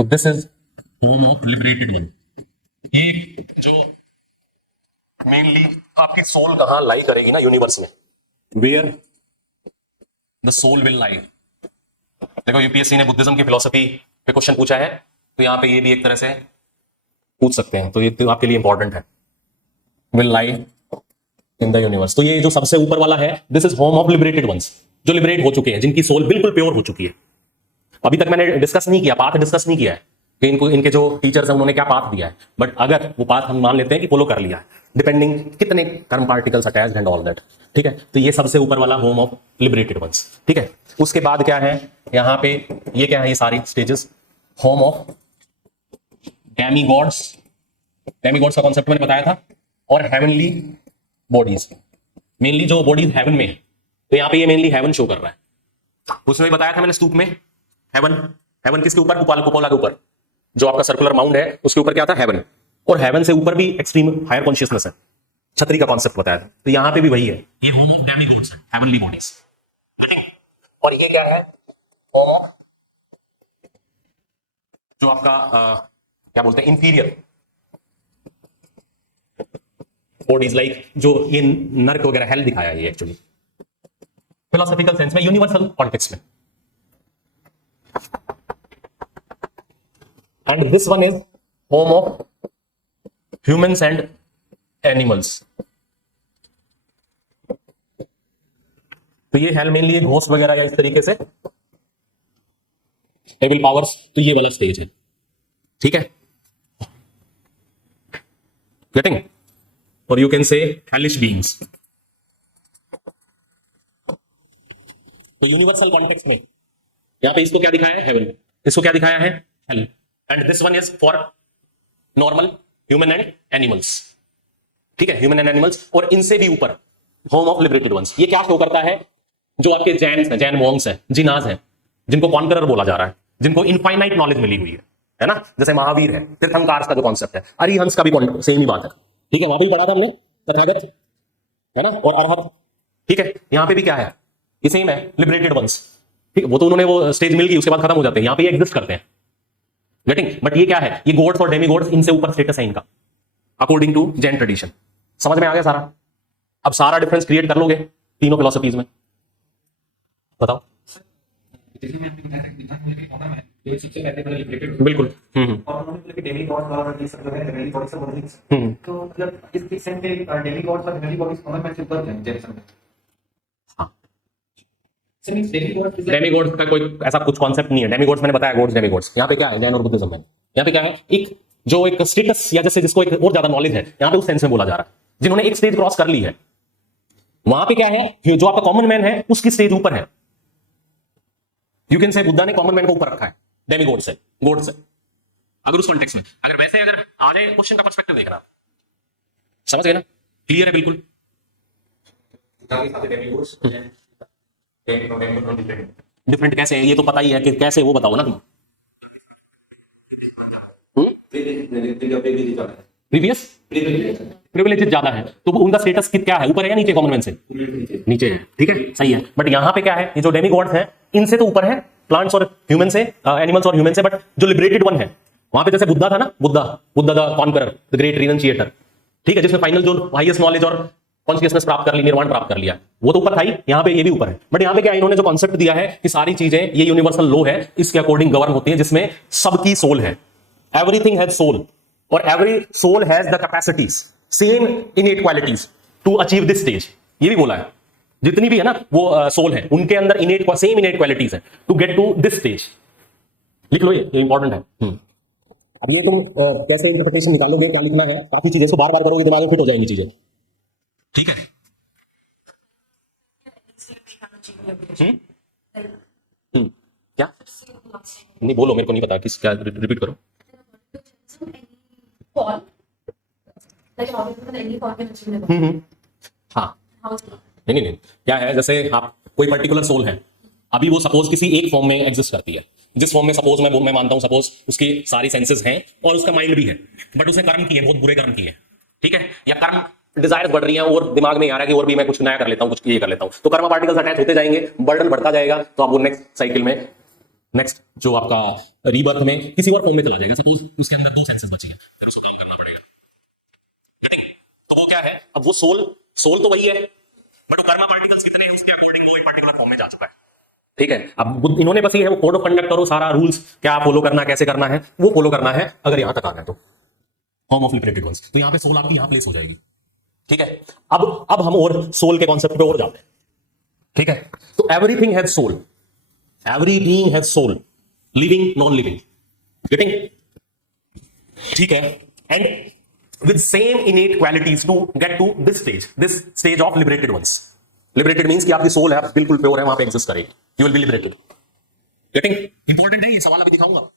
तो this is home of liberated one. ये जो मेनली आपकी सोल कहां लाई करेगी ना यूनिवर्स में, where the soul will lie. देखो यूपीएससी ने बुद्धिज्म की फिलॉसफी पे क्वेश्चन पूछा है, तो यहां पे ये भी एक तरह से पूछ सकते हैं, तो ये तो आपके लिए इंपॉर्टेंट है, will lie in the universe. तो ये जो सबसे ऊपर वाला है, this is home of liberated ones, जो लिबरेट हो चुके हैं, जिनकी सोल बिल्कुल प्योर हो चुकी है। अभी तक मैंने डिस्कस नहीं किया, पाथ डिस्कस नहीं किया है कि इनको इनके जो टीचर्स हैं उन्होंने क्या पाथ दिया है, बट अगर वो पाथ हम मान लेते हैं कि फॉलो कर लिया है, डिपेंडिंग कितने कर्म particles attached and all that, ठीक है। तो ये सबसे ऊपर वाला होम ऑफ लिबरेटेड वंस, ठीक है। उसके बाद क्या है यहां पे, ये क्या है, ये सारी stages, home of demigods. Demigods का कॉन्सेप्ट मैंने बताया था, और हेवनली बॉडीज, मेनली जो बॉडीज हेवन में है, तो यहाँ पे ये मेनली हेवन शो कर रहा है। उसमें भी बताया था मैंने स्तूप में, हेवन, हेवन किसके ऊपर, कुपोला के ऊपर, जो आपका सर्कुलर माउंड है उसके ऊपर क्या था, हेवन, और हेवन से ऊपर भी एक्सट्रीम हायर कॉन्शियसनेस है, छतरी का कॉन्सेप्ट बताया था। तो यहाँ पे भी वही है, ये होम ऑफ डेमीगॉड्स है, हेवनली बॉडीज। और ये क्या है, होम ऑफ जो आपका क्या बोलते हैं, इंफीरियर बॉडीज, लाइक जो ये नर्क वगैरह हेल दिखाया है, ये एक्चुअली फिलोसॉफिकल सेंस में, यूनिवर्सल कॉन्टेक्स्ट में। And this one is home of humans and animals. तो ये हेल मेनली एक घोस्ट वगैरह या इस तरीके से एविल पावर्स, तो ये वाला स्टेज है, ठीक है, गेटिंग। और you can say hellish beings. तो यूनिवर्सल कॉन्टेक्स्ट में यहां पे इसको क्या दिखाया है, हेवन, इसको क्या दिखाया है, hello. And this one is for normal human and animals, ठीक है, ह्यूमन एंड एनिमल्स। और इनसे भी ऊपर होम ऑफ लिबरेटेड वंस। ये क्या शो करता है, जो आपके जैन हैं, जैन मोंग्स हैं, जिनाज हैं, जिनको कॉन्करर बोला जा रहा है, जिनको इनफाइनाइट नॉलेज मिली हुई है ना, जैसे महावीर है, तीर्थंकार का जो कॉन्सेप्ट है, अरिहंस का भी सेम ही बात है, ठीक है, वहां भी पढ़ा था हमने, तथागत है ना, और अरहत, ठीक है। यहां पे भी क्या है, ये सेम है, लिबरेटेड वंस, ठीक है। वो तो उन्होंने वो स्टेज मिल गई, उसके बाद खत्म हो जाते हैं, यहां पे ये एग्जिस्ट करते हैं, गेटिंग। बट ये क्या है, ये गॉड्स और डेमी गॉड्स, इनसे ऊपर स्टेटस है इनका, अकॉर्डिंग टू जैन ट्रेडिशन। समझ में आ गया सारा? अब सारा डिफरेंस क्रिएट कर लोगे तीनों फिलोसफीज में, बताओ। बिल्कुल। डेमीगॉड्स का कोई ऐसा कुछ कॉन्सेप्ट नहीं है। डेमीगॉड्स मैंने बताया, गॉड्स डेमीगॉड्स। यहाँ पे क्या है, जैन और बुद्धिज्म में यहाँ पे क्या है, एक जो एक स्टेटस या जैसे जिसको एक और ज्यादा नॉलेज है, यहाँ पे उस सेंस में बोला जा रहा है, जिन्होंने एक स्टेज क्रॉस कर ली है। वहां पे क्या है, जो आपका कॉमन मैन है उसकी स्टेज ऊपर है। यू कैन से बुद्धा ने कॉमन मैन को ऊपर रखा है डेमीगॉड से, गॉड से, अगर उस कॉन्टेक्स्ट में। अगर वैसे अगर आ जाए क्वेश्चन का पर्सपेक्टिव देखना, समझ गए ना, क्लियर है बिल्कुल। डिफरेंट कैसे है ये तो पता ही है कि कैसे, वो बताओ ना तुम। प्रीवियस प्रिविलेज ज्यादा है, तो उनका स्टेटस क्या है, ऊपर है या नीचे, कॉमन मैन से नीचे है, ठीक है, सही है। बट यहाँ पे क्या है, ये जो डेमीगॉड्स हैं इनसे तो ऊपर है, प्लांट्स और ह्यूमन से, एनिमल्स और ह्यूमन से। बट जो लिबरेटेड वन है वहां पे, जैसे बुद्धा था ना, Buddha the conqueror, the great renunciator, ठीक है, जिसने फाइनल जो हाईएस्ट नॉलेज और कॉन्शियसनेस प्राप्त कर ली, निर्वाण प्राप्त कर लिया, वो तो ऊपर था ही। यहाँ पे ये भी ऊपर है। बट यहाँ पे क्या, इन्होंने जो कॉन्सेप्ट दिया है कि सारी चीजें ये यूनिवर्सल लॉ है, इसके अकॉर्डिंग गवर्न होती है, जिसमें सबकी सोल है, एवरीथिंग हैज सोल, और every soul has the capacities, same innate qualities to achieve this stage. ये भी बोला है, जितनी भी है ना वो सोल है, उनके अंदर इनेट, सेम इनेट क्वालिटीज है to get to this stage. लिख लो, ये इंपॉर्टेंट है। अब ये तुम कैसे इंटरप्रिटेशन निकालोगे, क्या लिखना है, काफी चीजें इसको बार बार करोगे, दिमाग में फिट हो जाएंगी चीजें, ठीक है। क्या नहीं, बोलो, मेरे को नहीं पता किस, क्या, रिपीट करो। हाँ, नहीं, क्या है, जैसे आप कोई पर्टिकुलर सोल है, अभी वो सपोज किसी एक फॉर्म में एग्जिस्ट करती है, जिस फॉर्म में सपोज मैं मानता हूं, सपोज उसकी सारी सेंसेस हैं और उसका माइंड भी है, बट उसने कर्म किए, बहुत बुरे कर्म किए, ठीक है, या कर्म डिजायर्स बढ़ रही हैं और दिमाग में आ रहा है कि और भी मैं कुछ नया कर लेता हूं, कुछ ये कर लेता हूं, तो कर्मा पार्टिकल्स अटैच होते जाएंगे, बर्डन बढ़ता जाएगा, तो आप वो नेक्स्ट साइकिल में नेक्स्ट जो आपका रीबर्थ में किसी और फॉर्म में चला जाएगा, सपोज उसके अंदर 2 सेंसेस बची है, फिर उसको काम करना पड़ेगा। Getting? तो वो क्या है, अब वो सोल तो वही है, बट कर्मा पार्टिकल्स कितने हैं उसके अकॉर्डिंग वो एक पर्टिकुलर फॉर्म में जा चुका है। ठीक है, अब इन्होंने बस ये है वो कोड ऑफ कंडक्ट और सारा रूल्स क्या फॉलो करना है, कैसे करना है वो फॉलो करना है। अगर यहां तक आ गए तो फॉर्म ऑफ लिबरेटेड वंस, तो यहां पे सोल आपकी यहां प्लेस हो जाएगी। ठीक है, अब हम और सोल के कॉन्सेप्ट पे और जाते हैं। ठीक है, तो everything has soul, every being has soul, living non living. Getting? ठीक है, and with same innate qualities to get to this stage of liberated ones. Liberated means कि आपकी सोल है, बिल्कुल प्योर है, वहां पे एग्जिस्ट करेगी, you will be liberated. Getting? Important है ये सवाल, अभी दिखाऊंगा।